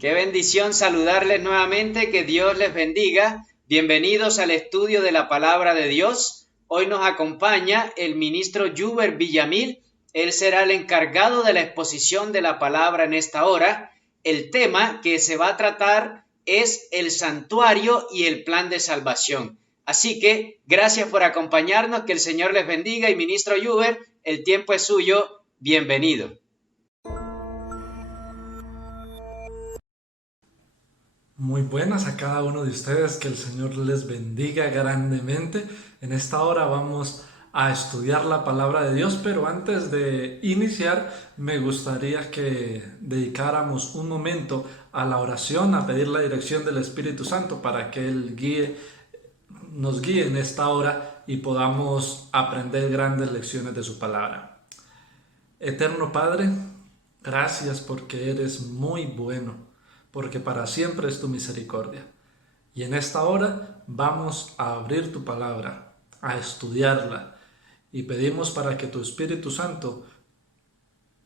Qué bendición saludarles nuevamente, que Dios les bendiga. Bienvenidos al estudio de la palabra de Dios. Hoy nos acompaña el ministro Yuber Villamil. Él será el encargado de la exposición de la palabra en esta hora. El tema que se va a tratar es el santuario y el plan de salvación. Así que gracias por acompañarnos, que el Señor les bendiga. Y ministro Yuber, el tiempo es suyo. Bienvenido. Muy buenas a cada uno de ustedes, que el Señor les bendiga grandemente. En esta hora vamos a estudiar la palabra de Dios, pero antes de iniciar me gustaría que dedicáramos un momento a la oración, a pedir la dirección del Espíritu Santo para que Él nos guíe en esta hora y podamos aprender grandes lecciones de su palabra. Eterno Padre, gracias porque eres muy bueno, porque para siempre es tu misericordia. Y en esta hora vamos a abrir tu palabra, a estudiarla, y pedimos para que tu Espíritu Santo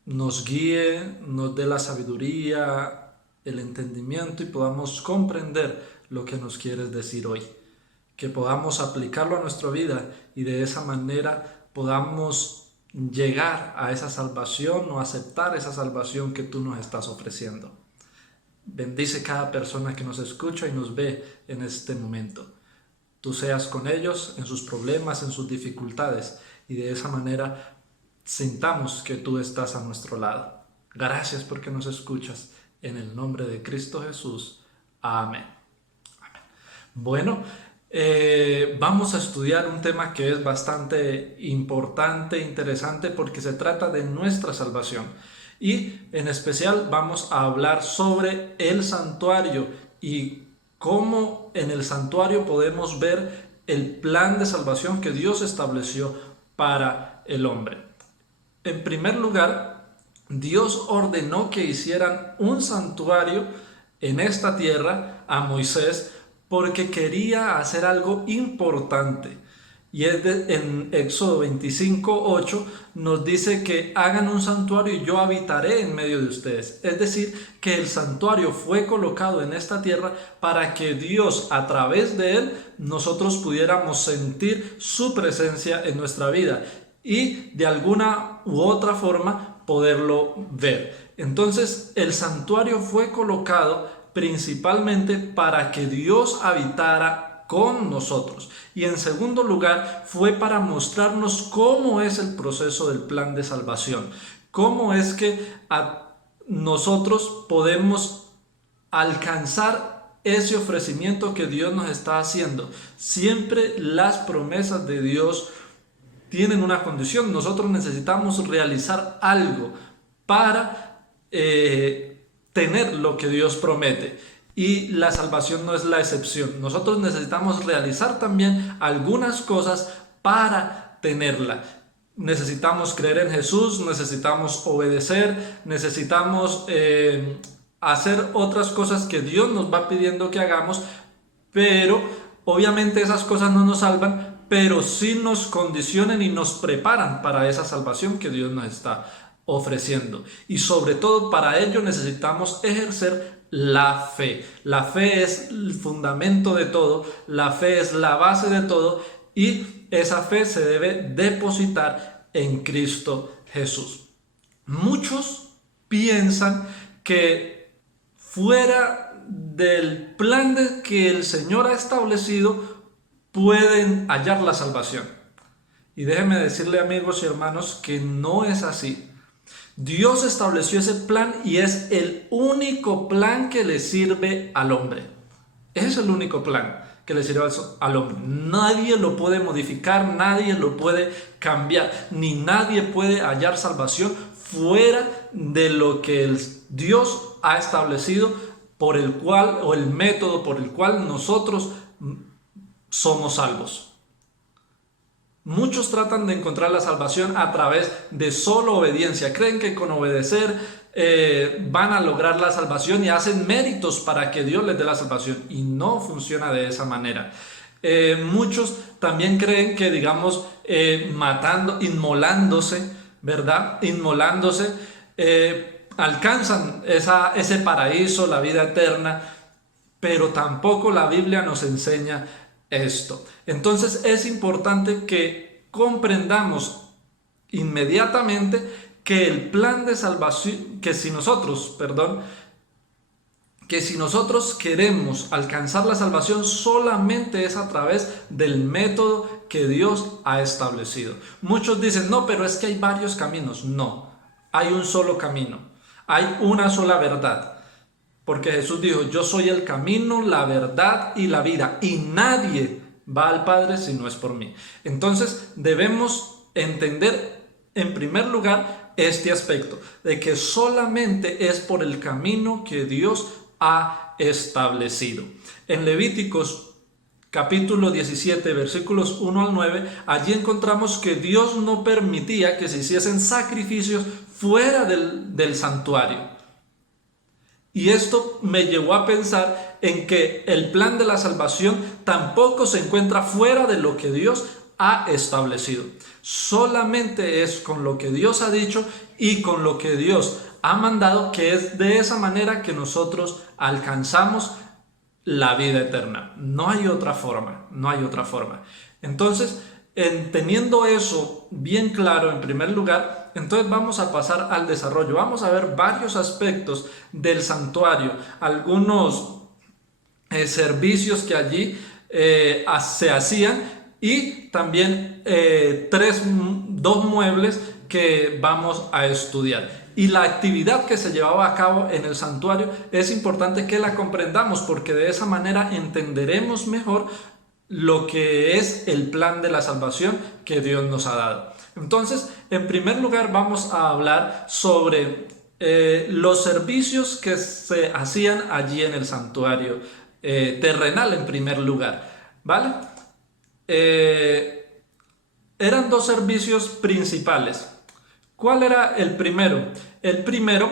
nos guíe, nos dé la sabiduría, el entendimiento, y podamos comprender lo que nos quieres decir hoy. Que podamos aplicarlo a nuestra vida y de esa manera podamos llegar a esa salvación o aceptar esa salvación que tú nos estás ofreciendo. Bendice cada persona que nos escucha y nos ve en este momento. Tú seas con ellos en sus problemas, en sus dificultades, y de esa manera sintamos que tú estás a nuestro lado. Gracias porque nos escuchas. En el nombre de Cristo Jesús. Amén. Amén. Bueno, vamos a estudiar un tema que es bastante importante, interesante, porque se trata de nuestra salvación. Y en especial vamos a hablar sobre el santuario y cómo en el santuario podemos ver el plan de salvación que Dios estableció para el hombre. En primer lugar, Dios ordenó que hicieran un santuario en esta tierra a Moisés porque quería hacer algo importante. Y en Éxodo 25:8 nos dice que hagan un santuario y yo habitaré en medio de ustedes. Es decir, que el santuario fue colocado en esta tierra para que Dios, a través de él, nosotros pudiéramos sentir su presencia en nuestra vida y de alguna u otra forma poderlo ver. Entonces, el santuario fue colocado principalmente para que Dios habitara con nosotros, y en segundo lugar fue para mostrarnos cómo es el proceso del plan de salvación, cómo es que nosotros podemos alcanzar ese ofrecimiento que Dios nos está haciendo. Siempre las promesas de Dios tienen una condición. Nosotros necesitamos realizar algo para tener lo que Dios promete. Y la salvación no es la excepción. Nosotros necesitamos realizar también algunas cosas para tenerla. Necesitamos creer en Jesús, necesitamos obedecer, necesitamos hacer otras cosas que Dios nos va pidiendo que hagamos, pero obviamente esas cosas no nos salvan, pero sí nos condicionan y nos preparan para esa salvación que Dios nos está ofreciendo. Y sobre todo para ello necesitamos ejercer la fe. La fe es el fundamento de todo, la fe es la base de todo, y esa fe se debe depositar en Cristo Jesús. Muchos piensan que fuera del plan que el Señor ha establecido pueden hallar la salvación. Y déjenme decirle, amigos y hermanos, que no es así. Dios estableció ese plan y es el único plan que le sirve al hombre. Es el único plan que le sirve al hombre. Nadie lo puede modificar, nadie lo puede cambiar, ni nadie puede hallar salvación fuera de lo que Dios ha establecido, por el cual, o el método por el cual nosotros somos salvos. Muchos tratan de encontrar la salvación a través de solo obediencia. Creen que con obedecer van a lograr la salvación y hacen méritos para que Dios les dé la salvación. Y no funciona de esa manera. Muchos también creen que, digamos, inmolándose, ¿verdad? Inmolándose, alcanzan ese paraíso, la vida eterna, pero tampoco la Biblia nos enseña esto. Entonces es importante que comprendamos inmediatamente que el plan de salvación, que si nosotros queremos alcanzar la salvación, solamente es a través del método que Dios ha establecido. Muchos dicen, no, pero es que hay varios caminos. No, hay un solo camino, hay una sola verdad. Porque Jesús dijo, yo soy el camino, la verdad y la vida, y nadie va al Padre si no es por mí. Entonces debemos entender en primer lugar este aspecto, de que solamente es por el camino que Dios ha establecido. En Levíticos capítulo 17, versículos 1 al 9, allí encontramos que Dios no permitía que se hiciesen sacrificios fuera del santuario. Y esto me llevó a pensar en que el plan de la salvación tampoco se encuentra fuera de lo que Dios ha establecido. Solamente es con lo que Dios ha dicho y con lo que Dios ha mandado, que es de esa manera que nosotros alcanzamos la vida eterna. No hay otra forma, no hay otra forma. Entonces, teniendo eso bien claro en primer lugar, entonces vamos a pasar al desarrollo. Vamos a ver varios aspectos del santuario, algunos servicios que allí se hacían y también dos muebles que vamos a estudiar. Y la actividad que se llevaba a cabo en el santuario es importante que la comprendamos, porque de esa manera entenderemos mejor lo que es el plan de la salvación que Dios nos ha dado. Entonces, en primer lugar vamos a hablar sobre los servicios que se hacían allí en el santuario terrenal en primer lugar, ¿vale? Eran dos servicios principales. ¿Cuál era el primero? El primero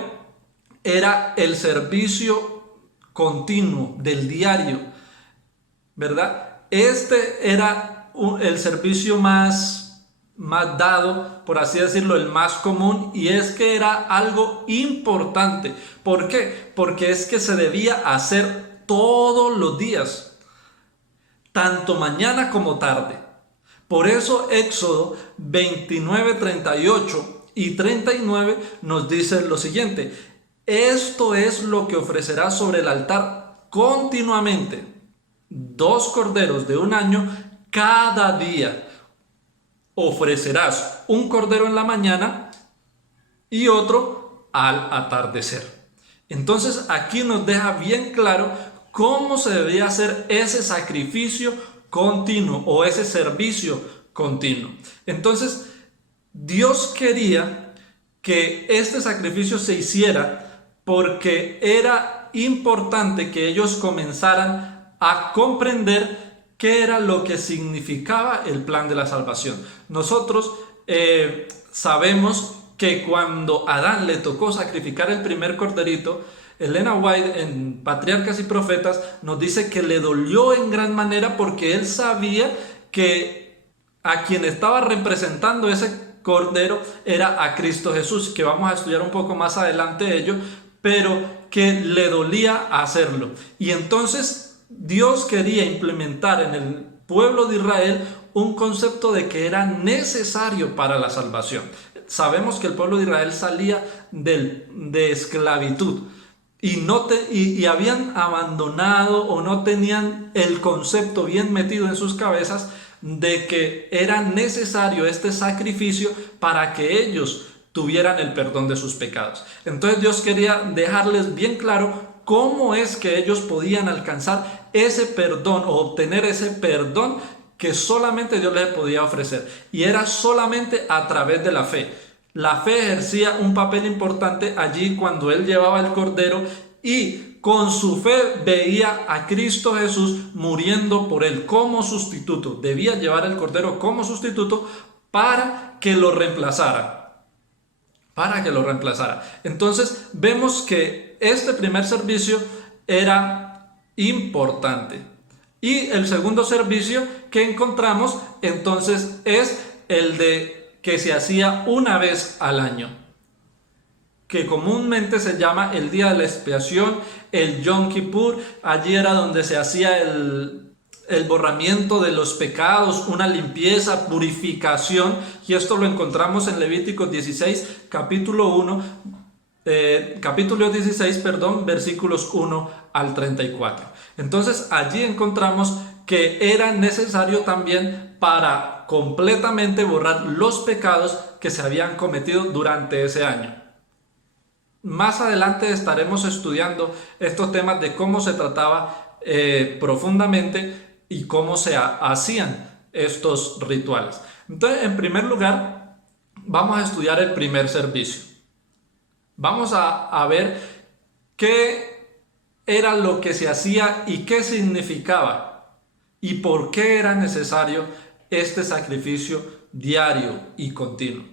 era el servicio continuo del diario, ¿verdad? Este era el servicio más dado, por así decirlo, el más común, y es que era algo importante. ¿Por qué? Porque es que se debía hacer todos los días, tanto mañana como tarde. Por eso Éxodo 29, 38 y 39 nos dice lo siguiente: esto es lo que ofrecerás sobre el altar continuamente, 2 corderos de un año cada día. Ofrecerás un cordero en la mañana y otro al atardecer. Entonces aquí nos deja bien claro cómo se debía hacer ese sacrificio continuo o ese servicio continuo. Entonces Dios quería que este sacrificio se hiciera porque era importante que ellos comenzaran a comprender qué era lo que significaba el plan de la salvación. Nosotros sabemos que cuando a Adán le tocó sacrificar el primer corderito, Elena White en Patriarcas y Profetas nos dice que le dolió en gran manera porque él sabía que a quien estaba representando ese cordero era a Cristo Jesús, que vamos a estudiar un poco más adelante ello, pero que le dolía hacerlo. Y entonces Dios quería implementar en el pueblo de Israel un concepto de que era necesario para la salvación. Sabemos que el pueblo de Israel salía de esclavitud y habían abandonado o no tenían el concepto bien metido en sus cabezas de que era necesario este sacrificio para que ellos tuvieran el perdón de sus pecados. Entonces Dios quería dejarles bien claro cómo es que ellos podían alcanzar ese perdón o obtener ese perdón que solamente Dios les podía ofrecer, y era solamente a través de la fe. La fe ejercía un papel importante allí cuando él llevaba el cordero y con su fe veía a Cristo Jesús muriendo por él como sustituto. Debía llevar el cordero como sustituto para que lo reemplazara. Entonces vemos que este primer servicio era importante. Y el segundo servicio que encontramos entonces es el de que se hacía una vez al año. que comúnmente se llama el día de la expiación, el Yom Kippur. Allí era donde se hacía el borramiento de los pecados, una limpieza, purificación, y esto lo encontramos en Levíticos 16, capítulo 16, versículos 1 al 34. Entonces allí encontramos que era necesario también para completamente borrar los pecados que se habían cometido durante ese año. Más adelante estaremos estudiando estos temas de cómo se trataba profundamente y cómo se hacían estos rituales. Entonces, en primer lugar, vamos a estudiar el primer servicio. Vamos a ver qué era lo que se hacía y qué significaba y por qué era necesario este sacrificio diario y continuo.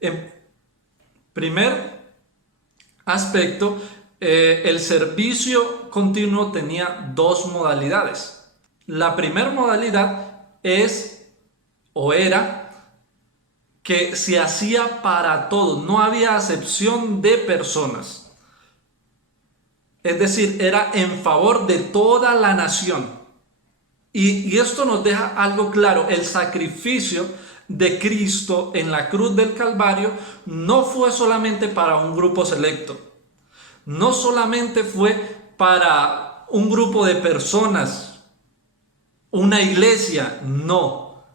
En primer aspecto, el servicio continuo tenía dos modalidades. La primera modalidad era que se hacía para todos, no había acepción de personas. Es decir, era en favor de toda la nación. Y esto nos deja algo claro: el sacrificio de Cristo en la cruz del Calvario no fue solamente para un grupo selecto, no solamente fue para un grupo de personas, una iglesia, no.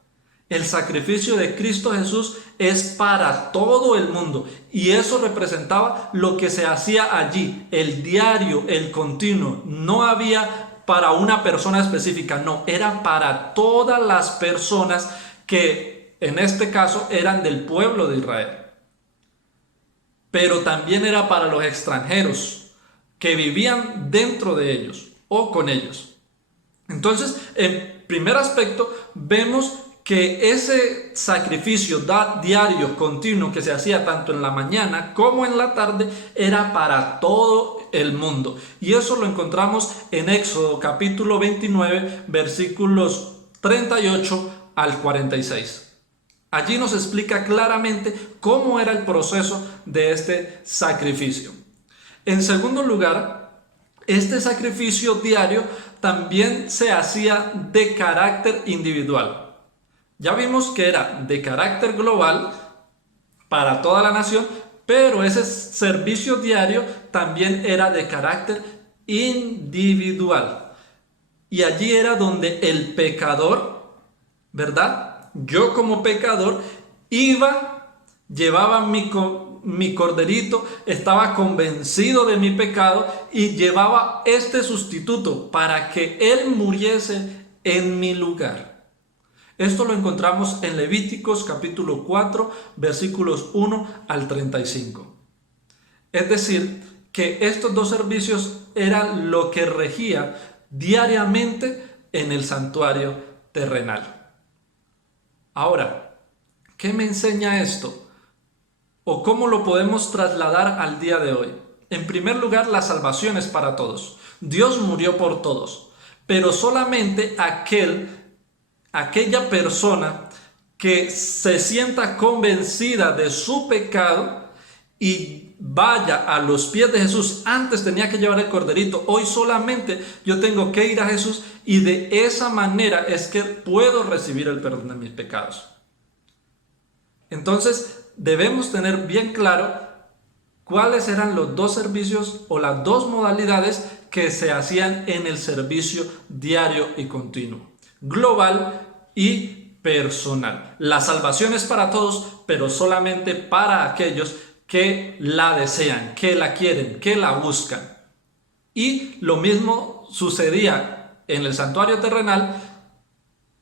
El sacrificio de Cristo Jesús es para todo el mundo, y eso representaba lo que se hacía allí, el diario, el continuo. No había para una persona específica, no, era para todas las personas que en este caso eran del pueblo de Israel. Pero también era para los extranjeros que vivían dentro de ellos o con ellos. Entonces, en primer aspecto, vemos que ese sacrificio diario, continuo, que se hacía tanto en la mañana como en la tarde, era para todo el mundo. Y eso lo encontramos en Éxodo capítulo 29, versículos 38 al 46. Allí nos explica claramente cómo era el proceso de este sacrificio. En segundo lugar, este sacrificio diario también se hacía de carácter individual. Ya vimos que era de carácter global para toda la nación, pero ese servicio diario también era de carácter individual. Y allí era donde el pecador, ¿verdad? Yo como pecador llevaba mi corderito, estaba convencido de mi pecado y llevaba este sustituto para que él muriese en mi lugar. Esto lo encontramos en Levíticos capítulo 4, versículos 1 al 35. Es decir, que estos dos servicios eran lo que regía diariamente en el santuario terrenal. Ahora, ¿qué me enseña esto? ¿O cómo lo podemos trasladar al día de hoy? En primer lugar, la salvación es para todos. Dios murió por todos, pero solamente aquella persona que se sienta convencida de su pecado y vaya a los pies de Jesús. Antes tenía que llevar el corderito, hoy solamente yo tengo que ir a Jesús, y de esa manera es que puedo recibir el perdón de mis pecados. Entonces debemos tener bien claro cuáles eran los dos servicios o las dos modalidades que se hacían en el servicio diario y continuo: global y personal. La salvación es para todos, pero solamente para aquellos que la desean, que la quieren, que la buscan. Y lo mismo sucedía en el santuario terrenal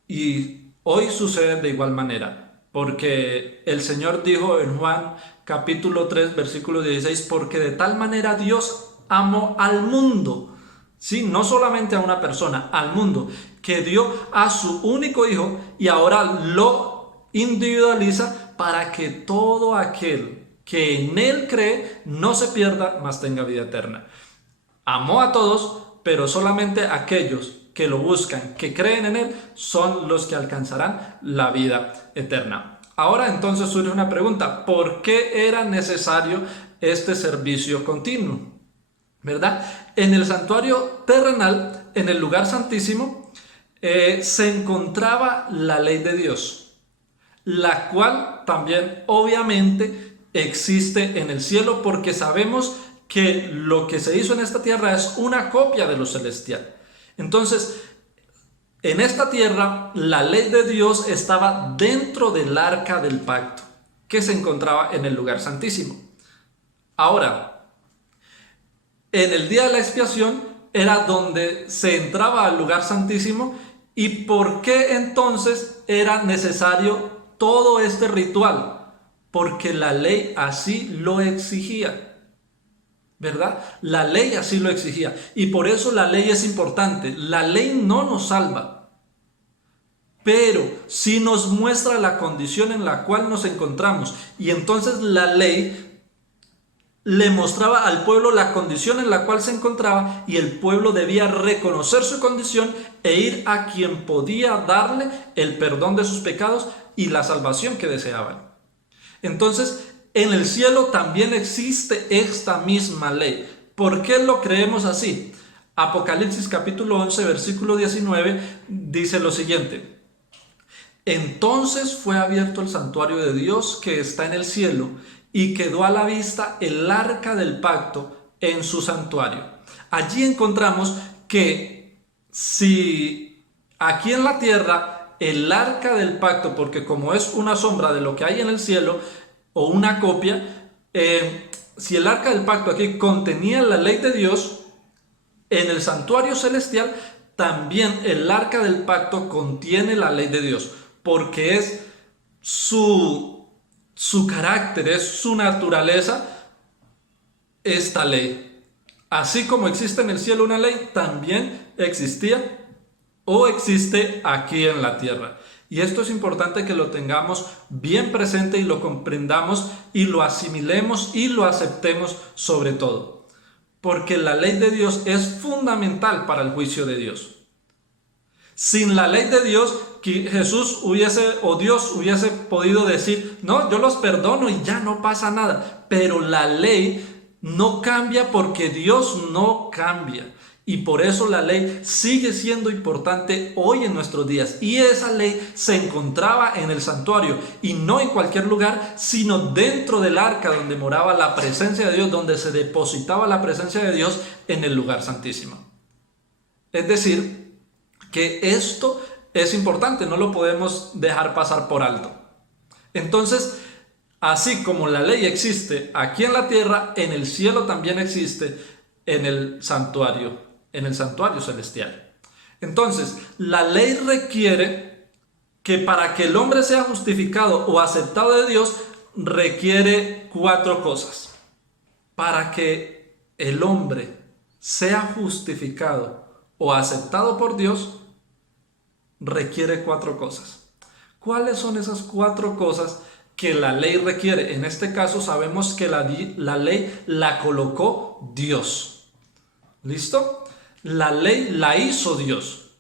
y hoy sucede de igual manera, porque el Señor dijo en Juan capítulo 3 versículo 16: porque de tal manera Dios amó al mundo, sí, no solamente a una persona, al mundo, que dio a su único hijo, y ahora lo individualiza para que todo aquel que en él cree no se pierda, mas tenga vida eterna. Amó a todos, pero solamente aquellos que lo buscan, que creen en él, son los que alcanzarán la vida eterna. Ahora entonces surge una pregunta: ¿por qué era necesario este servicio continuo, ¿verdad? En el santuario terrenal, en el lugar santísimo, se encontraba la ley de Dios, la cual también obviamente existe en el cielo, porque sabemos que lo que se hizo en esta tierra es una copia de lo celestial. Entonces, en esta tierra, la ley de Dios estaba dentro del arca del pacto, que se encontraba en el lugar santísimo. Ahora, en el día de la expiación era donde se entraba al lugar santísimo. ¿Y por qué entonces era necesario todo este ritual? Porque la ley así lo exigía, ¿verdad? La ley así lo exigía. Y por eso la ley es importante. La ley no nos salva, pero sí nos muestra la condición en la cual nos encontramos. Y entonces la ley le mostraba al pueblo la condición en la cual se encontraba, y el pueblo debía reconocer su condición e ir a quien podía darle el perdón de sus pecados y la salvación que deseaban. Entonces, en el cielo también existe esta misma ley. ¿Por qué lo creemos así? Apocalipsis capítulo 11, versículo 19 dice lo siguiente: entonces fue abierto el santuario de Dios que está en el cielo, y quedó a la vista el arca del pacto en su santuario. Allí encontramos que si aquí en la tierra el arca del pacto, porque como es una sombra de lo que hay en el cielo o una copia, si el arca del pacto aquí contenía la ley de Dios, en el santuario celestial también el arca del pacto contiene la ley de Dios, porque es su carácter, es su naturaleza, esta ley. Así como existe en el cielo una ley, también existía o existe aquí en la tierra. Y esto es importante que lo tengamos bien presente y lo comprendamos y lo asimilemos y lo aceptemos sobre todo. Porque la ley de Dios es fundamental para el juicio de Dios. Sin la ley de Dios, que Jesús Dios hubiese podido decir: no, yo los perdono y ya no pasa nada. Pero la ley no cambia porque Dios no cambia. Y por eso la ley sigue siendo importante hoy en nuestros días. Y esa ley se encontraba en el santuario, y no en cualquier lugar, sino dentro del arca donde moraba la presencia de Dios, donde se depositaba la presencia de Dios en el lugar santísimo. Es decir, que esto es importante, no lo podemos dejar pasar por alto. Entonces, así como la ley existe aquí en la tierra, en el cielo también existe en el santuario celestial. Entonces, la ley requiere que para que el hombre sea justificado o aceptado de Dios, requiere 4 cosas. Para que el hombre sea justificado o aceptado por Dios, requiere 4 cosas. ¿Cuáles son esas 4 cosas que la ley requiere? En este caso sabemos que la ley la colocó Dios. ¿Listo? La ley la hizo Dios.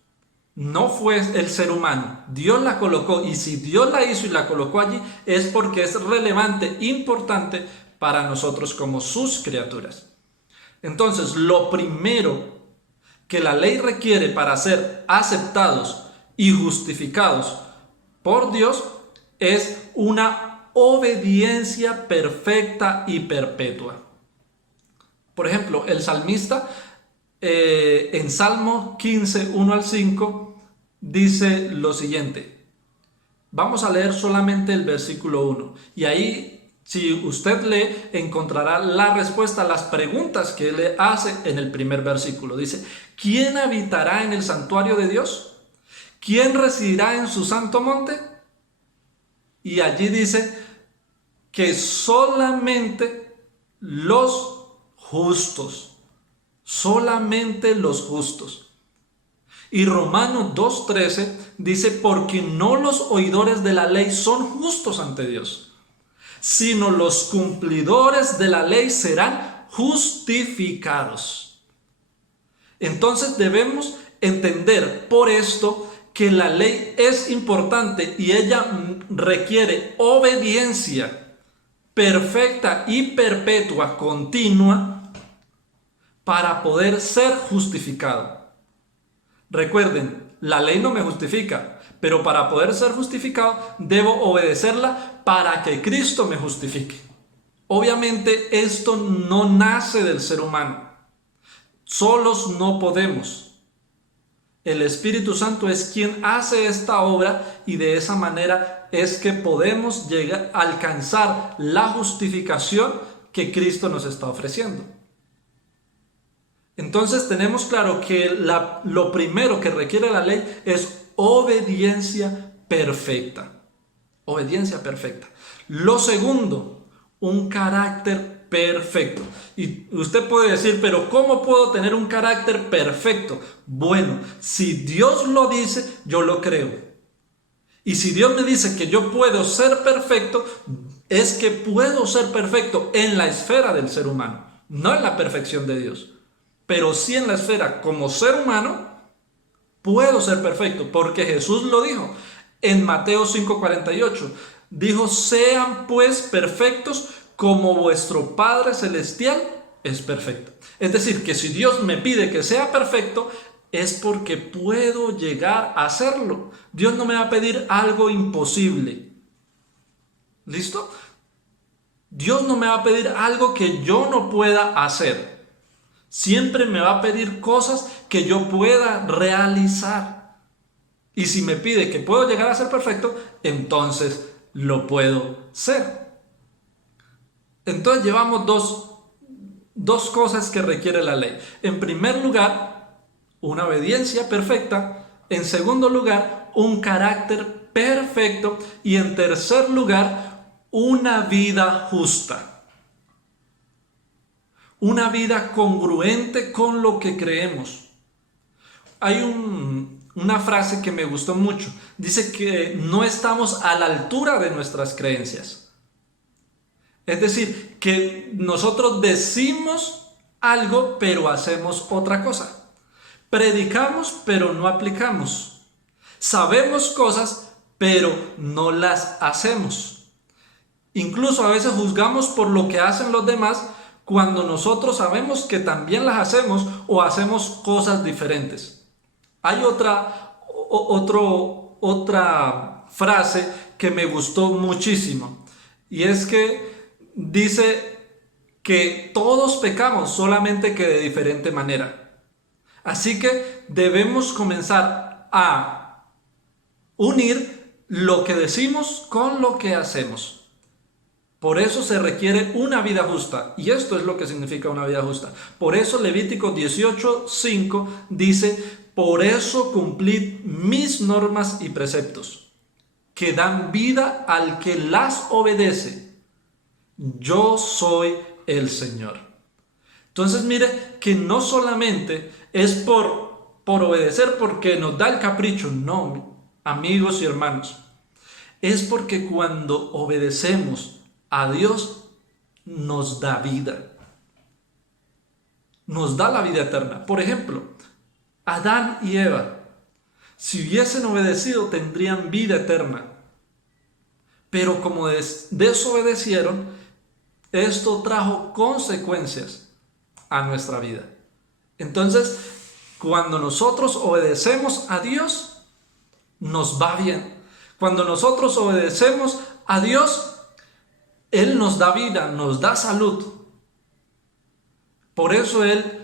No fue el ser humano. Dios la colocó, y si Dios la hizo y la colocó allí, es porque es relevante, importante para nosotros como sus criaturas. Entonces, lo primero que la ley requiere para ser aceptados y justificados por Dios es una obediencia perfecta y perpetua. Por ejemplo, el salmista en Salmo 15, 1 al 5 dice lo siguiente. Vamos a leer solamente el versículo 1, y ahí, si usted lee, encontrará la respuesta a las preguntas que él le hace en el primer versículo. Dice: ¿quién habitará en el santuario de Dios? ¿Quién residirá en su santo monte? Y allí dice que solamente los justos, solamente los justos. Y Romanos 2:13 dice: porque no los oidores de la ley son justos ante Dios, sino los cumplidores de la ley serán justificados. Entonces debemos entender por esto que la ley es importante y ella requiere obediencia perfecta y perpetua, continua, para poder ser justificado. Recuerden, la ley no me justifica, pero para poder ser justificado debo obedecerla para que Cristo me justifique. Obviamente esto no nace del ser humano. Solos no podemos. El Espíritu Santo es quien hace esta obra y de esa manera es que podemos llegar a alcanzar la justificación que Cristo nos está ofreciendo. Entonces tenemos claro que lo primero que requiere la ley es obediencia perfecta. Obediencia perfecta. Lo segundo, un carácter perfecto. Y usted puede decir, pero ¿cómo puedo tener un carácter perfecto? Bueno, si Dios lo dice, yo lo creo. Y si Dios me dice que yo puedo ser perfecto, es que puedo ser perfecto en la esfera del ser humano, no en la perfección de Dios. Pero sí en la esfera como ser humano, puedo ser perfecto, porque Jesús lo dijo en Mateo 5:48. Dijo, sean pues perfectos como vuestro Padre Celestial es perfecto. Es decir, que si Dios me pide que sea perfecto, es porque puedo llegar a hacerlo. Dios no me va a pedir algo imposible. ¿Listo? Dios no me va a pedir algo que yo no pueda hacer. Siempre me va a pedir cosas que yo pueda realizar. Y si me pide que puedo llegar a ser perfecto, entonces lo puedo ser. Entonces llevamos dos cosas que requiere la ley. En primer lugar, una obediencia perfecta. En segundo lugar, un carácter perfecto. Y en tercer lugar, una vida justa. Una vida congruente con lo que creemos. Hay una frase que me gustó mucho. Dice que no estamos a la altura de nuestras creencias. Es decir, que nosotros decimos algo, pero hacemos otra cosa. Predicamos, pero no aplicamos. Sabemos cosas, pero no las hacemos. Incluso a veces juzgamos por lo que hacen los demás, cuando nosotros sabemos que también las hacemos o hacemos cosas diferentes. Hay otra frase que me gustó muchísimo, y es que dice que todos pecamos, solamente que de diferente manera. Así que debemos comenzar a unir lo que decimos con lo que hacemos. Por eso se requiere una vida justa. Y esto es lo que significa una vida justa. Por eso Levítico 18:5 dice, por eso cumplid mis normas y preceptos, que dan vida al que las obedece. Yo soy el Señor. Entonces mire que no solamente es por obedecer porque nos da el capricho. No, amigos y hermanos. Es porque cuando obedecemos a Dios nos da vida. Nos da la vida eterna. Por ejemplo, Adán y Eva, si hubiesen obedecido, tendrían vida eterna. Pero como desobedecieron, esto trajo consecuencias a nuestra vida. Entonces, cuando nosotros obedecemos a Dios, nos va bien. Cuando nosotros obedecemos a Dios, Él nos da vida, nos da salud. Por eso Él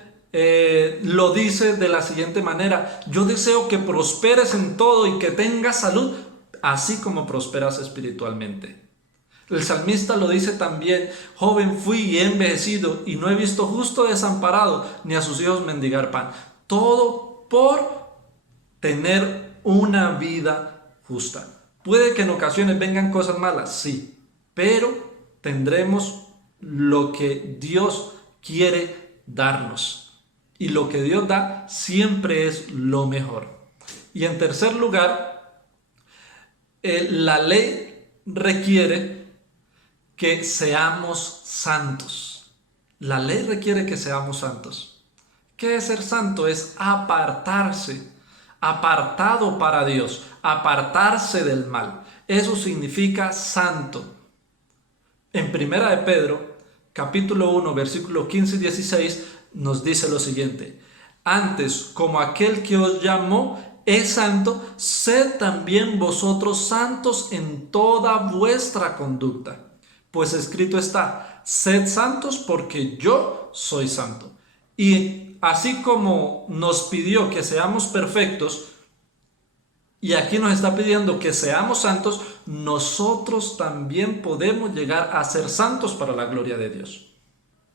lo dice de la siguiente manera: yo deseo que prosperes en todo y que tengas salud, así como prosperas espiritualmente. El salmista lo dice también: joven fui y he envejecido, y no he visto justo desamparado, ni a sus hijos mendigar pan. Todo por tener una vida justa. Puede que en ocasiones vengan cosas malas, sí, pero tendremos lo que Dios quiere darnos. Y lo que Dios da siempre es lo mejor. Y en tercer lugar, la ley requiere que seamos santos. La ley requiere que seamos santos. ¿Qué es ser santo? Es apartarse, apartado para Dios, apartarse del mal. Eso significa santo. En Primera de Pedro, capítulo 1, versículo 15 y 16, nos dice lo siguiente: antes, como aquel que os llamó es santo, sed también vosotros santos en toda vuestra conducta. Pues escrito está: sed santos porque yo soy santo. Y así como nos pidió que seamos perfectos, y aquí nos está pidiendo que seamos santos, nosotros también podemos llegar a ser santos para la gloria de Dios.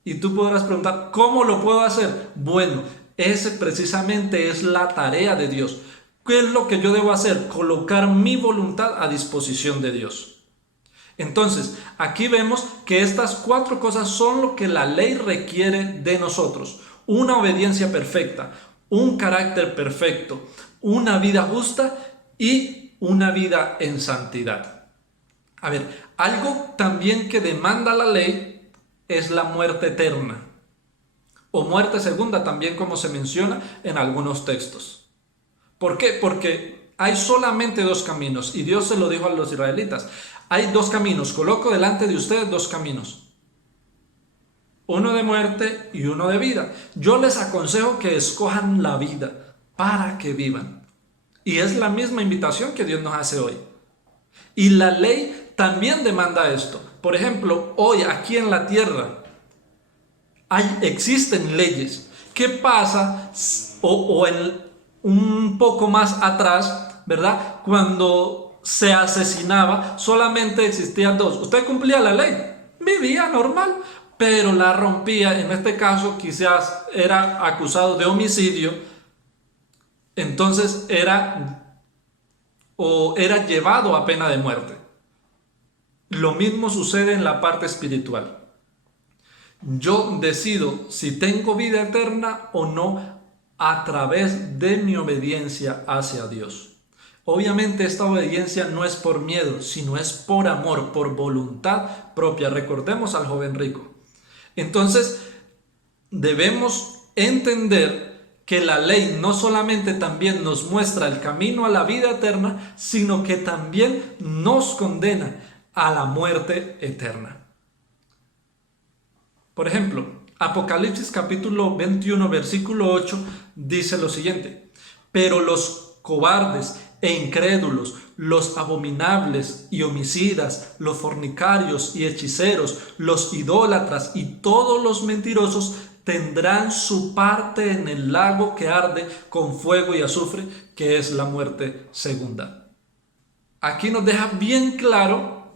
Y tú podrás preguntar, ¿cómo lo puedo hacer? Bueno, ese precisamente es la tarea de Dios. ¿Qué es lo que yo debo hacer? Colocar mi voluntad a disposición de Dios. Entonces, aquí vemos que estas 4 cosas son lo que la ley requiere de nosotros: una obediencia perfecta, un carácter perfecto, una vida justa y una vida en santidad. A ver, algo también que demanda la ley es la muerte eterna, o muerte segunda también, como se menciona en algunos textos. ¿Por qué? Porque hay solamente 2 caminos, y Dios se lo dijo a los israelitas: hay 2 caminos, coloco delante de ustedes 2 caminos, uno de muerte y uno de vida. Yo les aconsejo que escojan la vida para que vivan. Y es la misma invitación que Dios nos hace hoy. Y la ley también demanda esto. Por ejemplo, hoy aquí en la tierra existen leyes. ¿Qué pasa un poco más atrás, ¿verdad? Cuando se asesinaba, solamente existían 2. Usted cumplía la ley, vivía normal, pero la rompía. En este caso quizás era acusado de homicidio, entonces era llevado a pena de muerte. Lo mismo sucede en la parte espiritual. Yo decido si tengo vida eterna o no a través de mi obediencia hacia Dios. Obviamente esta obediencia no es por miedo, sino es por amor, por voluntad propia. Recordemos al joven rico. Entonces debemos entender que la ley no solamente también nos muestra el camino a la vida eterna, sino que también nos condena a la muerte eterna. Por ejemplo, Apocalipsis capítulo 21, versículo 8 dice lo siguiente: pero los cobardes e incrédulos, los abominables y homicidas, los fornicarios y hechiceros, los idólatras y todos los mentirosos tendrán su parte en el lago que arde con fuego y azufre, que es la muerte segunda. Aquí nos deja bien claro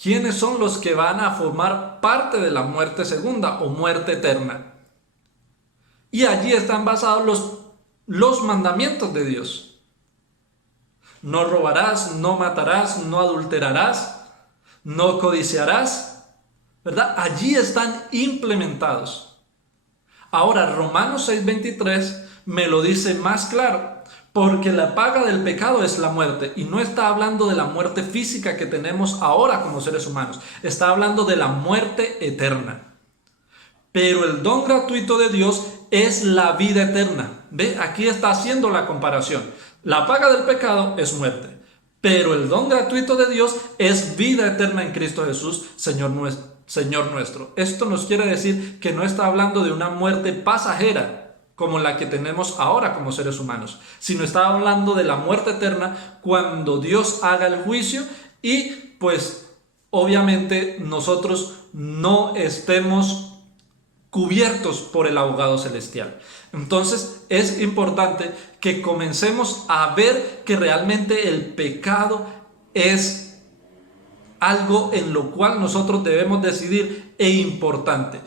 quiénes son los que van a formar parte de la muerte segunda o muerte eterna. Y allí están basados los mandamientos de Dios. No robarás, no matarás, no adulterarás, no codiciarás, ¿verdad? Allí están implementados. Ahora, Romanos 6:23 me lo dice más claro: porque la paga del pecado es la muerte. Y no está hablando de la muerte física que tenemos ahora como seres humanos. Está hablando de la muerte eterna. Pero el don gratuito de Dios es la vida eterna. ¿Ve? Aquí está haciendo la comparación. La paga del pecado es muerte, pero el don gratuito de Dios es vida eterna en Cristo Jesús, Señor nuestro. Esto nos quiere decir que no está hablando de una muerte pasajera como la que tenemos ahora como seres humanos, sino está hablando de la muerte eterna cuando Dios haga el juicio y pues obviamente nosotros no estemos cubiertos por el abogado celestial. Entonces es importante que comencemos a ver que realmente el pecado es algo en lo cual nosotros debemos decidir e importante.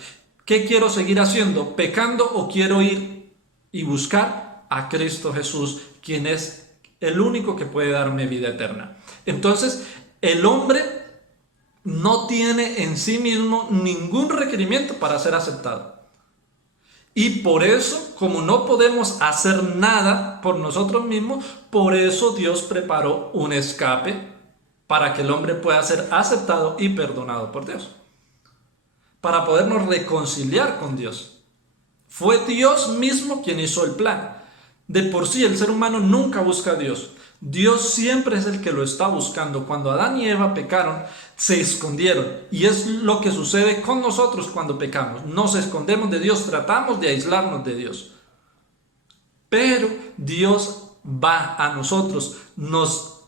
¿Qué quiero seguir haciendo? ¿Pecando o quiero ir y buscar a Cristo Jesús, quien es el único que puede darme vida eterna? Entonces, el hombre no tiene en sí mismo ningún requerimiento para ser aceptado. Y por eso, como no podemos hacer nada por nosotros mismos, por eso Dios preparó un escape para que el hombre pueda ser aceptado y perdonado por Dios, para podernos reconciliar con Dios. Fue Dios mismo quien hizo el plan. De por sí el ser humano nunca busca a Dios. Dios siempre es el que lo está buscando. Cuando Adán y Eva pecaron, se escondieron. Y es lo que sucede con nosotros cuando pecamos. Nos escondemos de Dios, tratamos de aislarnos de Dios. Pero Dios va a nosotros, nos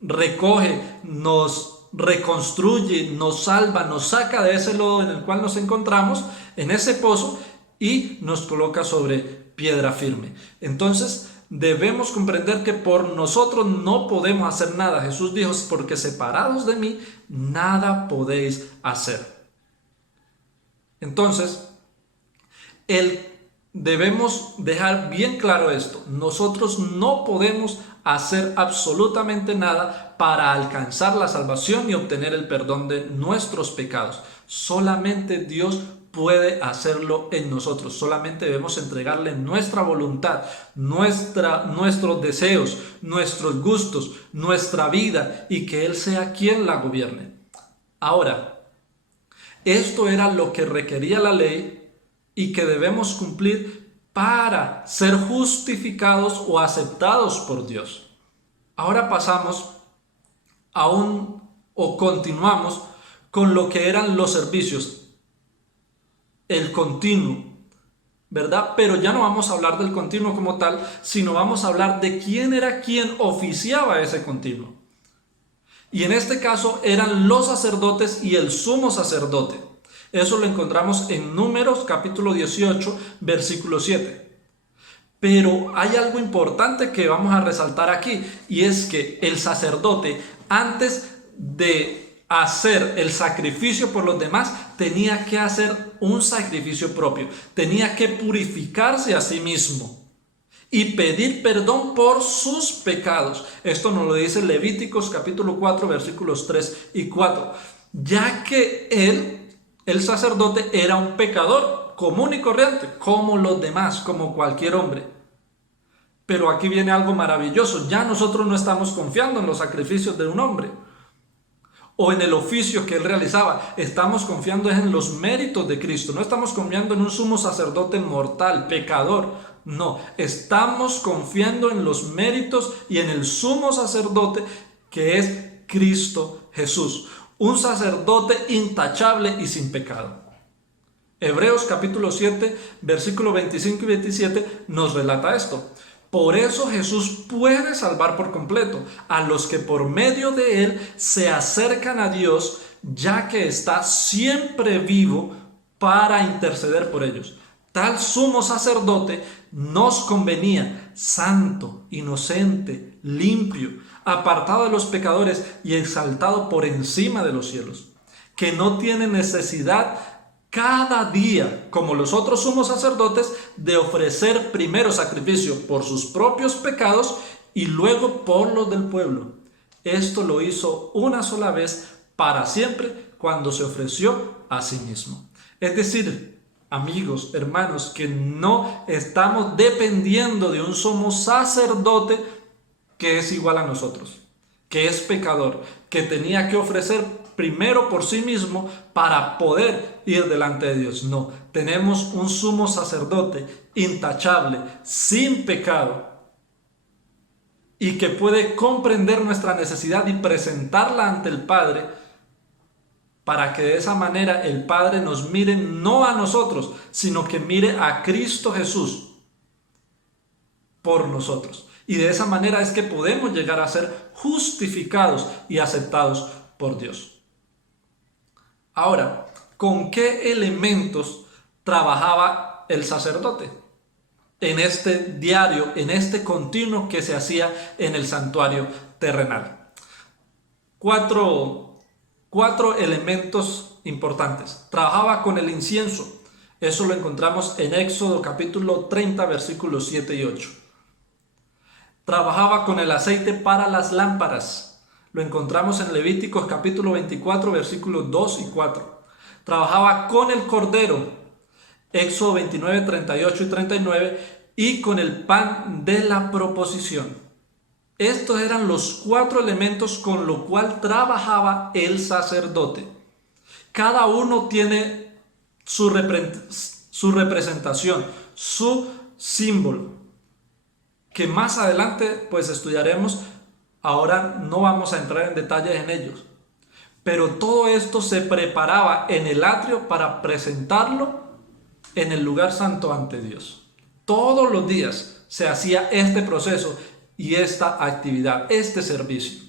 recoge, nos reconstruye, nos salva, nos saca de ese lodo en el cual nos encontramos, en ese pozo, y nos coloca sobre piedra firme. Entonces debemos comprender que por nosotros no podemos hacer nada. Jesús dijo, porque separados de mí, nada podéis hacer. Entonces, debemos dejar bien claro esto. Nosotros no podemos hacer absolutamente nada para alcanzar la salvación y obtener el perdón de nuestros pecados. Solamente Dios puede hacerlo en nosotros. Solamente debemos entregarle nuestra voluntad, nuestros deseos, nuestros gustos, nuestra vida, y que Él sea quien la gobierne. Ahora, esto era lo que requería la ley y que debemos cumplir para ser justificados o aceptados por Dios. Ahora pasamos continuamos con lo que eran los servicios, el continuo, ¿verdad? Pero ya no vamos a hablar del continuo como tal, sino vamos a hablar de quién era quien oficiaba ese continuo. Y en este caso eran los sacerdotes y el sumo sacerdote. Eso lo encontramos en Números capítulo 18, versículo 7. Pero hay algo importante que vamos a resaltar aquí, y es que el sacerdote, antes de hacer el sacrificio por los demás, tenía que hacer un sacrificio propio, tenía que purificarse a sí mismo y pedir perdón por sus pecados. Esto nos lo dice Levíticos capítulo 4, versículos 3 y 4, ya que el sacerdote era un pecador común y corriente, como los demás, como cualquier hombre. Pero aquí viene algo maravilloso. Ya nosotros no estamos confiando en los sacrificios de un hombre o en el oficio que él realizaba. Estamos confiando en los méritos de Cristo. No estamos confiando en un sumo sacerdote mortal, pecador. No, estamos confiando en los méritos y en el sumo sacerdote que es Cristo Jesús. Un sacerdote intachable y sin pecado. Hebreos capítulo 7, versículo 25 y 27 nos relata esto. Por eso Jesús puede salvar por completo a los que por medio de Él se acercan a Dios, ya que está siempre vivo para interceder por ellos. Tal sumo sacerdote nos convenía, santo, inocente, limpio, apartado de los pecadores y exaltado por encima de los cielos, que no tiene necesidad cada día, como los otros sumos sacerdotes, de ofrecer primero sacrificio por sus propios pecados y luego por los del pueblo. Esto lo hizo una sola vez para siempre, cuando se ofreció a sí mismo. Es decir, amigos, hermanos, que no estamos dependiendo de un sumo sacerdote que es igual a nosotros, que es pecador, que tenía que ofrecer primero por sí mismo para poder ir delante de Dios. No, tenemos un sumo sacerdote intachable, sin pecado, y que puede comprender nuestra necesidad y presentarla ante el Padre, para que de esa manera el Padre nos mire no a nosotros, sino que mire a Cristo Jesús por nosotros. Y de esa manera es que podemos llegar a ser justificados y aceptados por Dios. Ahora, ¿con qué elementos trabajaba el sacerdote en este diario, en este continuo que se hacía en el santuario terrenal? Cuatro elementos importantes. Trabajaba con el incienso. Eso lo encontramos en Éxodo capítulo 30, versículos 7 y 8. Trabajaba con el aceite para las lámparas. Lo encontramos en Levíticos capítulo 24, versículos 2 y 4. Trabajaba con el cordero, Éxodo 29, 38 y 39, y con el pan de la proposición. Estos eran los 4 elementos con los cuales trabajaba el sacerdote. Cada uno tiene su representación, su símbolo. que más adelante pues estudiaremos. Ahora no vamos a entrar en detalles en ellos. Pero todo esto se preparaba en el atrio para presentarlo en el lugar santo ante Dios. Todos los días se hacía este proceso y esta actividad, este servicio.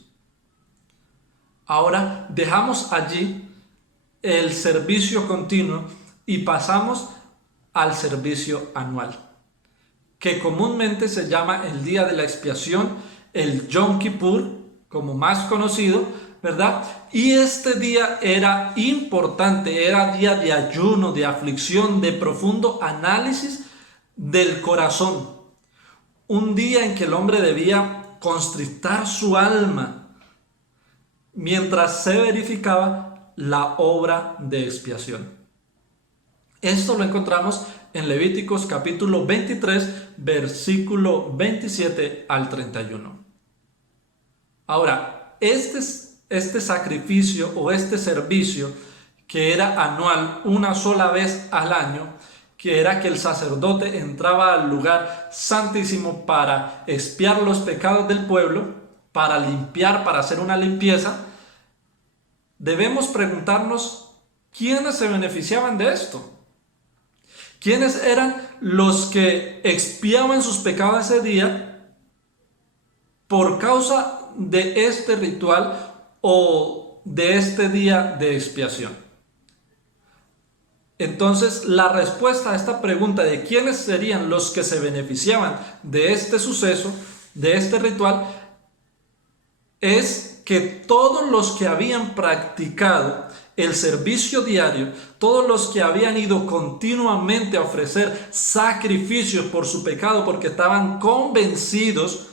Ahora dejamos allí el servicio continuo y pasamos al servicio anual, que comúnmente se llama el día de la expiación, el Yom Kippur, como más conocido, ¿verdad? Y este día era importante, era día de ayuno, de aflicción, de profundo análisis del corazón. Un día en que el hombre debía constrictar su alma mientras se verificaba la obra de expiación. Esto lo encontramos en Levíticos capítulo 23, versículo 27 al 31. Ahora, este sacrificio o este servicio que era anual, una sola vez al año, que era que el sacerdote entraba al lugar santísimo para expiar los pecados del pueblo, para limpiar, para hacer una limpieza, debemos preguntarnos quiénes se beneficiaban de esto. ¿Quiénes eran los que expiaban sus pecados ese día por causa de este ritual o de este día de expiación? Entonces, la respuesta a esta pregunta de quiénes serían los que se beneficiaban de este suceso, de este ritual, es que todos los que habían practicado el servicio diario, todos los que habían ido continuamente a ofrecer sacrificios por su pecado porque estaban convencidos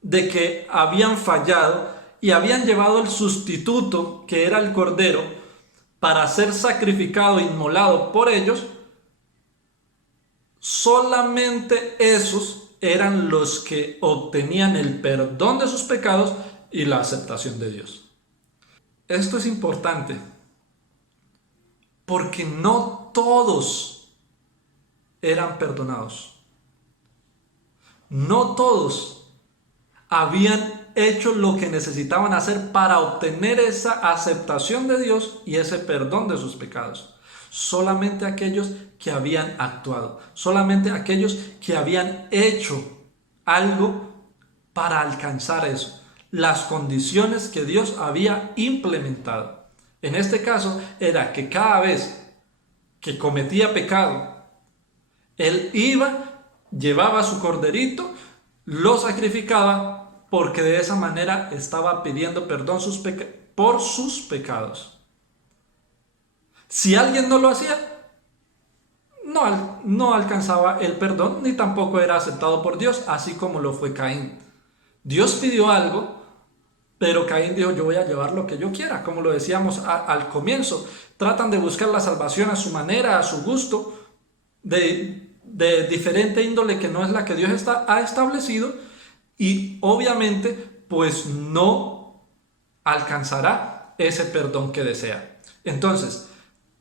de que habían fallado y habían llevado el sustituto, que era el cordero, para ser sacrificado, inmolado por ellos, solamente esos eran los que obtenían el perdón de sus pecados y la aceptación de Dios. Esto es importante porque no todos eran perdonados. No todos habían hecho lo que necesitaban hacer para obtener esa aceptación de Dios y ese perdón de sus pecados. Solamente aquellos que habían actuado, solamente aquellos que habían hecho algo para alcanzar eso, las condiciones que Dios había implementado. En este caso era que cada vez que cometía pecado, él iba, llevaba su corderito, lo sacrificaba, porque de esa manera estaba pidiendo perdón por sus pecados. Si alguien no lo hacía, no alcanzaba el perdón, ni tampoco era aceptado por Dios, así como lo fue Caín. Dios pidió algo, pero Caín dijo: yo voy a llevar lo que yo quiera. Como lo decíamos al comienzo, tratan de buscar la salvación a su manera, a su gusto, de diferente índole que no es la que Dios ha establecido, y obviamente pues no alcanzará ese perdón que desea. Entonces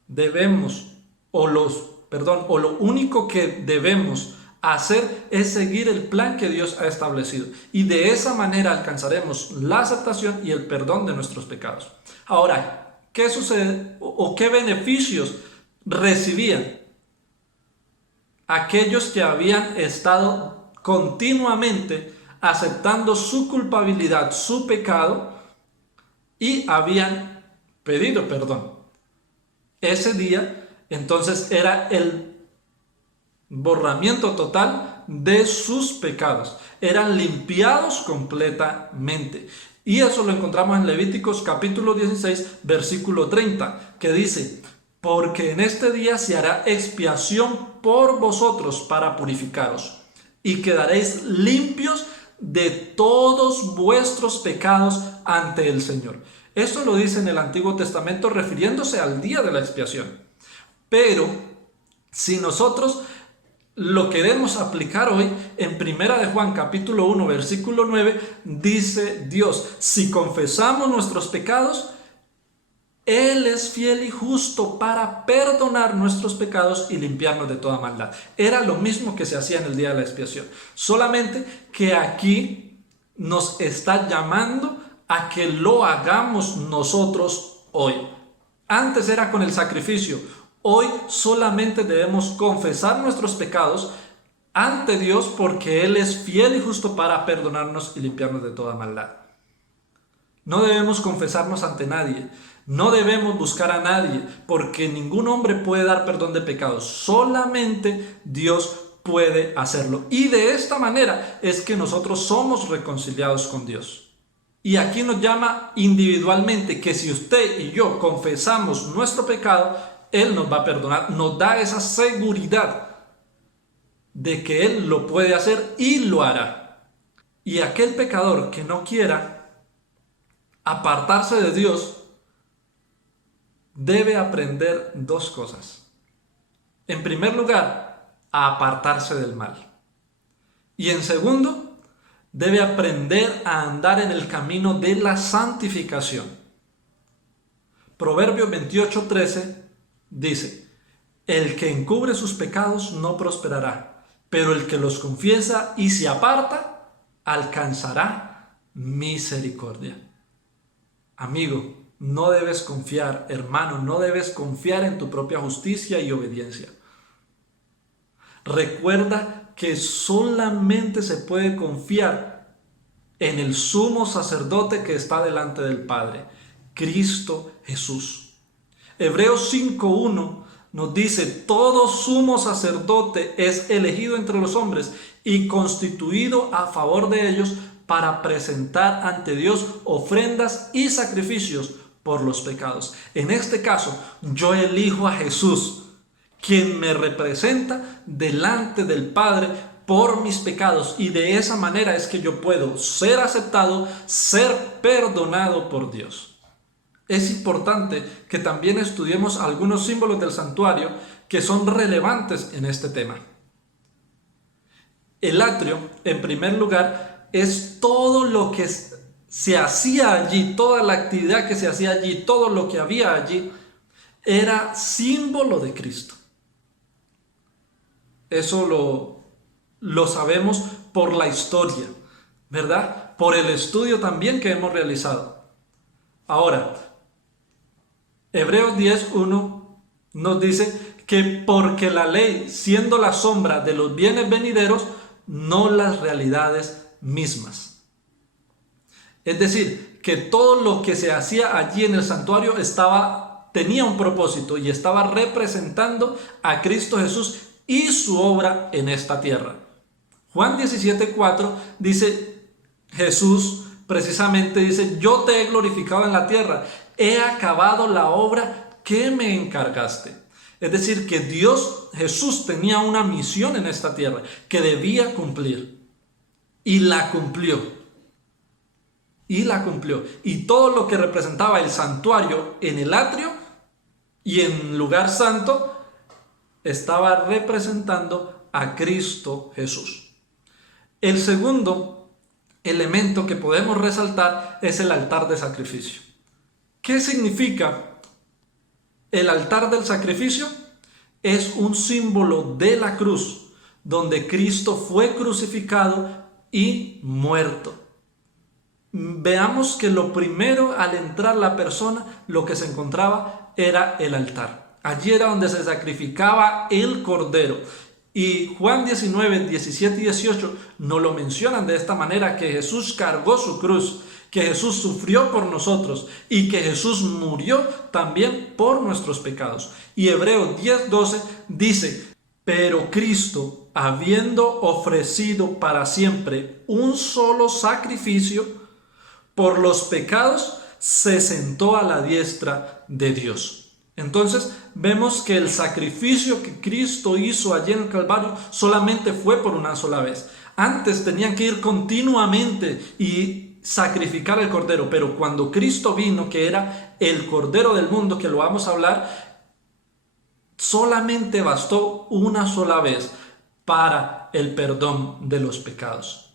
lo único que debemos hacer es seguir el plan que Dios ha establecido, y de esa manera alcanzaremos la aceptación y el perdón de nuestros pecados. Ahora, ¿qué sucede o qué beneficios recibían aquellos que habían estado continuamente aceptando su culpabilidad, su pecado, y habían pedido perdón? Ese día entonces era el borramiento total de sus pecados, eran limpiados completamente. Y eso lo encontramos en Levíticos capítulo 16, versículo 30, que dice: porque en este día se hará expiación por vosotros para purificaros, y quedaréis limpios de todos vuestros pecados ante el Señor. Esto lo dice en el Antiguo Testamento refiriéndose al día de la expiación. Pero si nosotros lo queremos aplicar hoy, en Primera de Juan capítulo 1 versículo 9, dice Dios: si confesamos nuestros pecados, Él es fiel y justo para perdonar nuestros pecados y limpiarnos de toda maldad. Era lo mismo que se hacía en el día de la expiación. Solamente que aquí nos está llamando a que lo hagamos nosotros hoy. Antes era con el sacrificio. Hoy solamente debemos confesar nuestros pecados ante Dios porque Él es fiel y justo para perdonarnos y limpiarnos de toda maldad. No debemos confesarnos ante nadie. No debemos buscar a nadie, porque ningún hombre puede dar perdón de pecados. Solamente Dios puede hacerlo. Y de esta manera es que nosotros somos reconciliados con Dios. Y aquí nos llama individualmente que si usted y yo confesamos nuestro pecado, Él nos va a perdonar. Nos da esa seguridad de que Él lo puede hacer y lo hará. Y aquel pecador que no quiera apartarse de Dios, debe aprender dos cosas. En primer lugar, a apartarse del mal. Y en segundo, debe aprender a andar en el camino de la santificación. Proverbios 28:13 dice: el que encubre sus pecados no prosperará, pero el que los confiesa y se aparta alcanzará misericordia. Amigo, no debes confiar, hermano, no debes confiar en tu propia justicia y obediencia. Recuerda que solamente se puede confiar en el sumo sacerdote que está delante del Padre, Cristo Jesús. Hebreos 5:1 nos dice: todo sumo sacerdote es elegido entre los hombres y constituido a favor de ellos para presentar ante Dios ofrendas y sacrificios por los pecados. En este caso, yo elijo a Jesús, quien me representa delante del Padre por mis pecados, y de esa manera es que yo puedo ser aceptado, ser perdonado por Dios. Es importante que también estudiemos algunos símbolos del santuario que son relevantes en este tema. El atrio, en primer lugar, es todo lo que se hacía allí, toda la actividad que se hacía allí, todo lo que había allí, era símbolo de Cristo. Eso lo sabemos por la historia, ¿verdad? Por el estudio también que hemos realizado. Ahora, Hebreos 10:1 nos dice que porque la ley, siendo la sombra de los bienes venideros, no las realidades mismas. Es decir, que todo lo que se hacía allí en el santuario tenía un propósito y estaba representando a Cristo Jesús y su obra en esta tierra. Juan 17:4 dice, Jesús precisamente dice: yo te he glorificado en la tierra, he acabado la obra que me encargaste. Es decir, que Jesús tenía una misión en esta tierra que debía cumplir, y la cumplió. Y todo lo que representaba el santuario en el atrio y en lugar santo estaba representando a Cristo Jesús. El segundo elemento que podemos resaltar es el altar de sacrificio. ¿Qué significa el altar del sacrificio? Es un símbolo de la cruz, donde Cristo fue crucificado y muerto. Veamos que lo primero al entrar la persona, lo que se encontraba era el altar. Allí era donde se sacrificaba el cordero. Y Juan 19, 17 y 18 nos lo mencionan de esta manera: que Jesús cargó su cruz, que Jesús sufrió por nosotros y que Jesús murió también por nuestros pecados. Y Hebreos 10:12 dice: pero Cristo, habiendo ofrecido para siempre un solo sacrificio por los pecados, se sentó a la diestra de Dios. Entonces vemos que el sacrificio que Cristo hizo allí en el Calvario solamente fue por una sola vez. Antes tenían que ir continuamente y sacrificar el cordero, pero cuando Cristo vino, que era el Cordero del mundo, que lo vamos a hablar, solamente bastó una sola vez para el perdón de los pecados.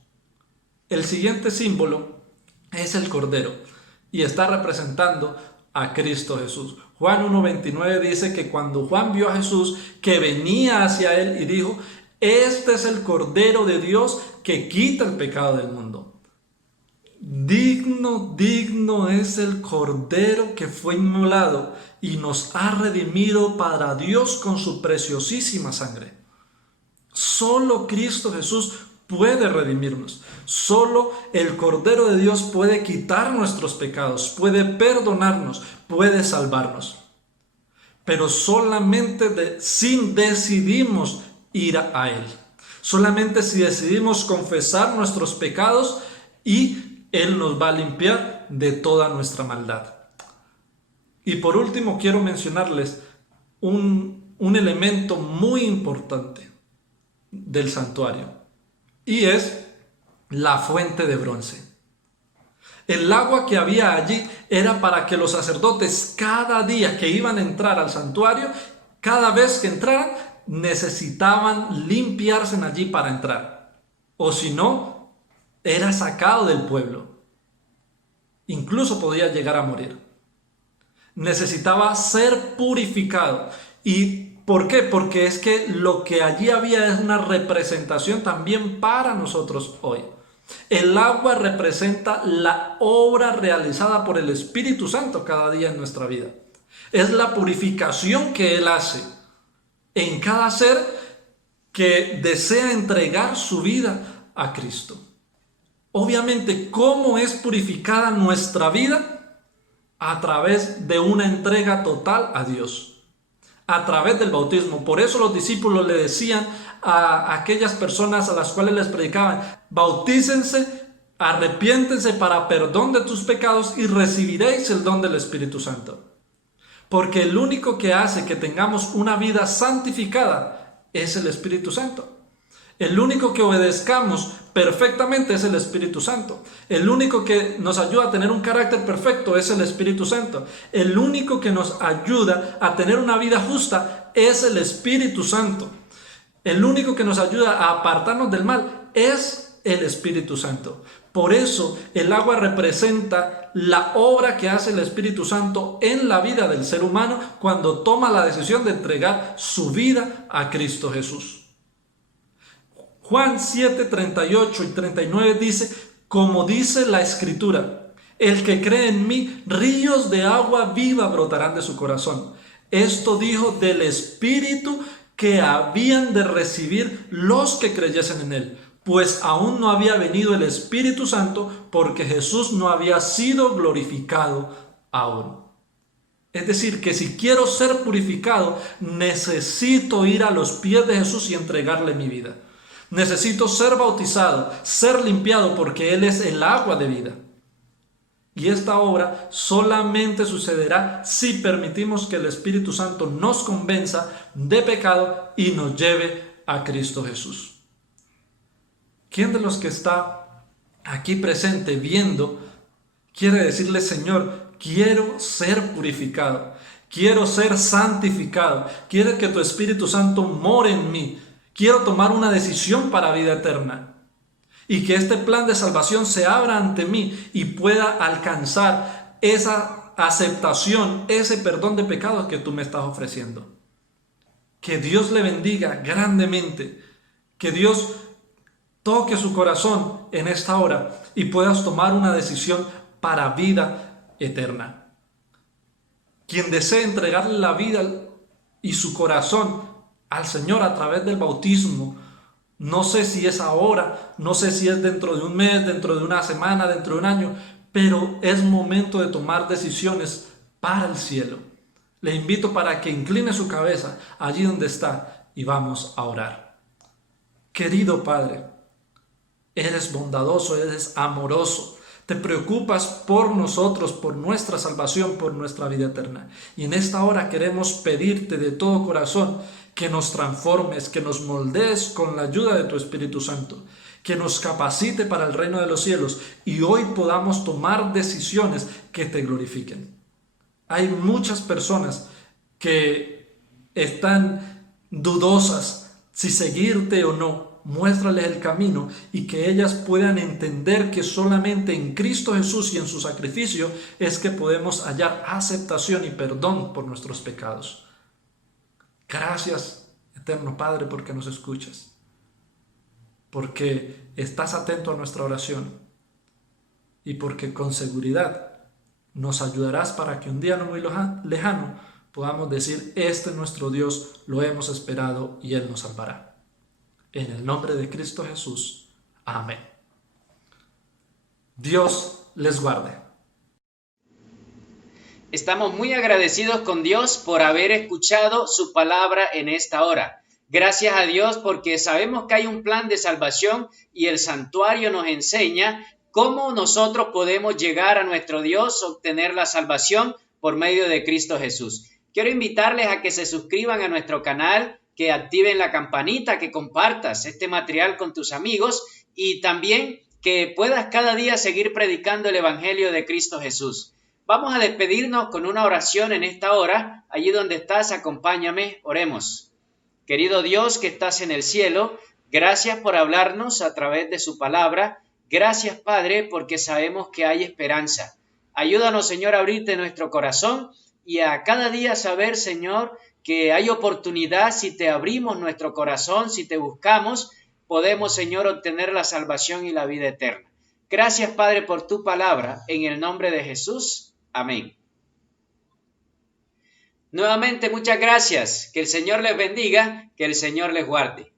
El siguiente símbolo es el cordero, y está representando a Cristo Jesús. Juan 1:29 dice que cuando Juan vio a Jesús que venía hacia él y dijo: este es el Cordero de Dios que quita el pecado del mundo. Digno es el Cordero que fue inmolado y nos ha redimido para Dios con su preciosísima sangre. Solo Cristo Jesús puede redimirnos. Solo el Cordero de Dios puede quitar nuestros pecados, puede perdonarnos, puede salvarnos. Pero solamente si decidimos ir a Él. Solamente si decidimos confesar nuestros pecados, y Él nos va a limpiar de toda nuestra maldad. Y por último quiero mencionarles un elemento muy importante del santuario, y es la fuente de bronce. El agua que había allí era para que los sacerdotes, cada día que iban a entrar al santuario, cada vez que entraran, necesitaban limpiarse allí para entrar, o si no, era sacado del pueblo. Incluso podía llegar a morir. Necesitaba ser purificado. ¿Y por qué? Porque es que lo que allí había es una representación también para nosotros hoy. El agua representa la obra realizada por el Espíritu Santo cada día en nuestra vida. Es la purificación que Él hace en cada ser que desea entregar su vida a Cristo. Obviamente, ¿cómo es purificada nuestra vida? A través de una entrega total a Dios, a través del bautismo. Por eso los discípulos le decían a aquellas personas a las cuales les predicaban: bautícense, arrepiéntense para perdón de tus pecados y recibiréis el don del Espíritu Santo. Porque el único que hace que tengamos una vida santificada es el Espíritu Santo. El único que obedezcamos perfectamente es el Espíritu Santo. El único que nos ayuda a tener un carácter perfecto es el Espíritu Santo. El único que nos ayuda a tener una vida justa es el Espíritu Santo. El único que nos ayuda a apartarnos del mal es el Espíritu Santo. Por eso el agua representa la obra que hace el Espíritu Santo en la vida del ser humano cuando toma la decisión de entregar su vida a Cristo Jesús. Juan 7, 38 y 39 dice: como dice la Escritura, el que cree en mí, ríos de agua viva brotarán de su corazón. Esto dijo del Espíritu que habían de recibir los que creyesen en él, pues aún no había venido el Espíritu Santo, porque Jesús no había sido glorificado aún. Es decir, que si quiero ser purificado, necesito ir a los pies de Jesús y entregarle mi vida. Necesito ser bautizado, ser limpiado, porque Él es el agua de vida. Y esta obra solamente sucederá si permitimos que el Espíritu Santo nos convenza de pecado y nos lleve a Cristo Jesús. ¿Quién de los que está aquí presente viendo quiere decirle: Señor, quiero ser purificado, quiero ser santificado, quiero que tu Espíritu Santo more en mí? Quiero tomar una decisión para vida eterna y que este plan de salvación se abra ante mí y pueda alcanzar esa aceptación, ese perdón de pecados que tú me estás ofreciendo. Que Dios le bendiga grandemente, que Dios toque su corazón en esta hora y puedas tomar una decisión para vida eterna. Quien desee entregarle la vida y su corazón al Señor a través del bautismo, no sé si es ahora, no sé si es dentro de un mes, dentro de una semana, dentro de un año, pero es momento de tomar decisiones para el cielo. Le invito para que incline su cabeza allí donde está y vamos a orar. Querido Padre, eres bondadoso, eres amoroso. Te preocupas por nosotros, por nuestra salvación, por nuestra vida eterna. Y en esta hora queremos pedirte de todo corazón que nos transformes, que nos moldees con la ayuda de tu Espíritu Santo, que nos capacite para el reino de los cielos y hoy podamos tomar decisiones que te glorifiquen. Hay muchas personas que están dudosas si seguirte o no. muéstrales el camino y que ellas puedan entender que solamente en Cristo Jesús y en su sacrificio es que podemos hallar aceptación y perdón por nuestros pecados. Gracias, eterno Padre, porque nos escuchas, porque estás atento a nuestra oración y porque con seguridad nos ayudarás para que un día no muy lejano podamos decir: este es nuestro Dios, lo hemos esperado y Él nos salvará. En el nombre de Cristo Jesús. Amén. Dios les guarde. Estamos muy agradecidos con Dios por haber escuchado su palabra en esta hora. Gracias a Dios porque sabemos que hay un plan de salvación y el santuario nos enseña cómo nosotros podemos llegar a nuestro Dios, obtener la salvación por medio de Cristo Jesús. Quiero invitarles a que se suscriban a nuestro canal, que activen la campanita, que compartas este material con tus amigos y también que puedas cada día seguir predicando el Evangelio de Cristo Jesús. Vamos a despedirnos con una oración en esta hora. Allí donde estás, acompáñame, oremos. Querido Dios que estás en el cielo, gracias por hablarnos a través de su palabra. Gracias, Padre, porque sabemos que hay esperanza. Ayúdanos, Señor, a abrirte nuestro corazón y a cada día saber, Señor, que hay oportunidad. Si te abrimos nuestro corazón, si te buscamos, podemos, Señor, obtener la salvación y la vida eterna. Gracias, Padre, por tu palabra. En el nombre de Jesús. Amén. Nuevamente, muchas gracias. Que el Señor les bendiga, que el Señor les guarde.